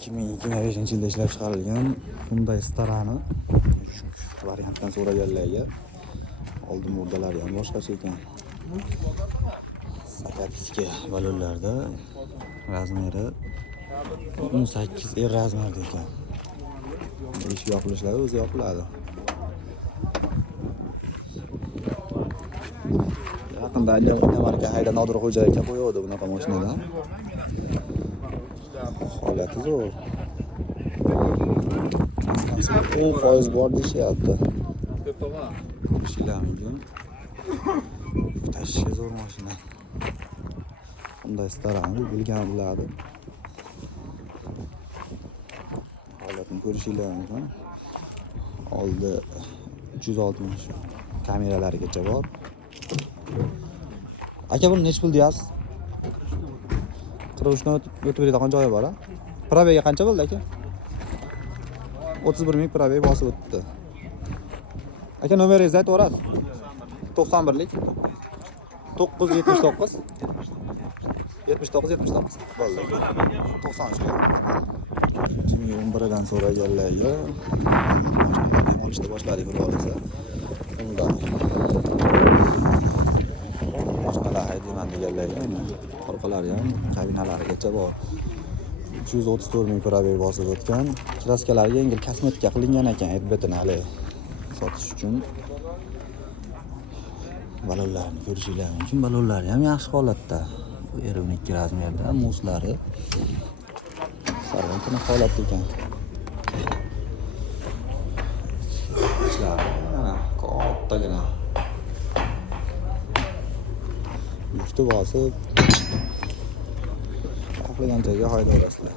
2025-yilda ishlab chiqarilgan Hyundai Starani shu variantdan so'raganlarga oldin murdalari ham boshqacha ekan. Sakatika balonlarda razmeri 18 razmerda ekan. Eshik yopilishlari o'zi yopiladi. Yaqinda marka hayda Nodir Xo'jayev qo'yadi bunaqa mashinadan. Holati zo'r. U foiz bor deyishyapti. Ishlamgan. Tashishga zo'r mashina. Hyundai Starani bilgan biladi. Holatini ko'rishinglar mumkin. Oldi 360 kameralarigacha bor. Aka buni nech pul deyapsiz? 43 dan o'tib beradigan joyi bor-a? Probega qancha bo'ldi aka? 31 ming probeg bosib o'tdi. Aka nomeringizni aytib o'rasiz. 91lik 979 79 bo'ldi. 93lik. 2011dan so'raganlarga mashinalarni olishda boshladik xudo olsa. Unda mashinalar haydayman deganlarga orqalari ham kabinalarigacha bor. 334 ming probeg bosib o'tgan. Kraskalari yengil kosmetika qilingan ekan, aytbetini hali sotish uchun. Balonlarni ko'rishinglar mumkin. Balonlari ham yaxshi holatda. 12 razmerda, muslari sarvantini holatda ekan. Mana kattagina. Yukni bosib xohlagan joyga hayda olasizlar.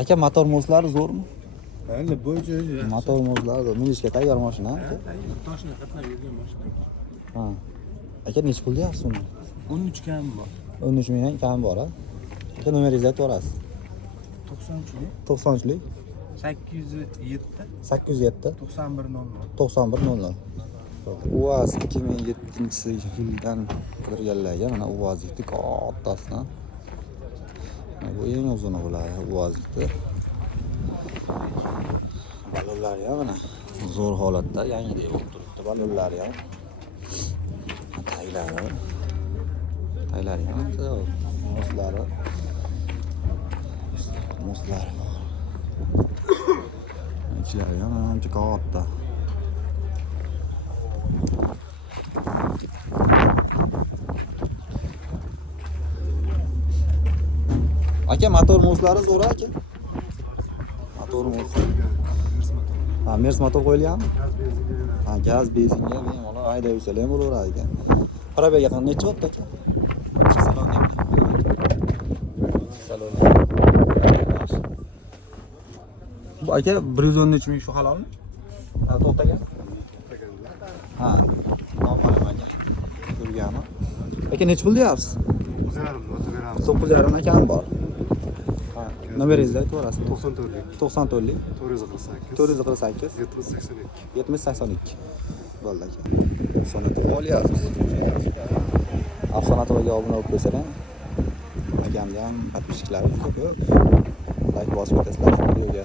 Aka motor mozlari zo'rmi? Hali bo'yicha motor mozlari zo'r. Minishga tayyor mashina. Toshkentga qatnab yurgan mashina. Ha. Aka nech pul deyapsiz uni? 13 kam bor. 13 ming kam bor-a? Aka nomeringizni aytib o'rasiz. 93lik 93lik 807 807 9100. UAZ 2007-yildan kirganlarga mana UAZ'ni kattasidan. Bu eng uzuni bo'ladi UAZ'ni. Balonlari ham mana zo'r holatda, yangidek bo'lib turibdi balonlari ham. Taylari ham zo'r. Moslari bor. Ichlari ham ancha katta. Aka motor moslari zo'r aka. Motor moslar. Ha, Mers motor qo'yilganmi? Ha, gaz benzinga bemalol haydab yursalar ham bo'laveradi ekan. Probega qancha necha bo'pti aka? Salon. Bu aka 113 ming shu halolmi? Ha, to'xtagan. Ha, noma'lum aka. Ko'rganmi? Aka necha pul deyapsiz? 9,5 akam bor. Ha, nomeringizni aytib o'rasiz. 94lik 448 7082 bo'ldi aka. Afsonatovga olyapsiz. Afsonatovga obuna bo'lib qo'ysalar, akamda ham podpishchiklari ko'p. Like bosib o'tasizlar videoga.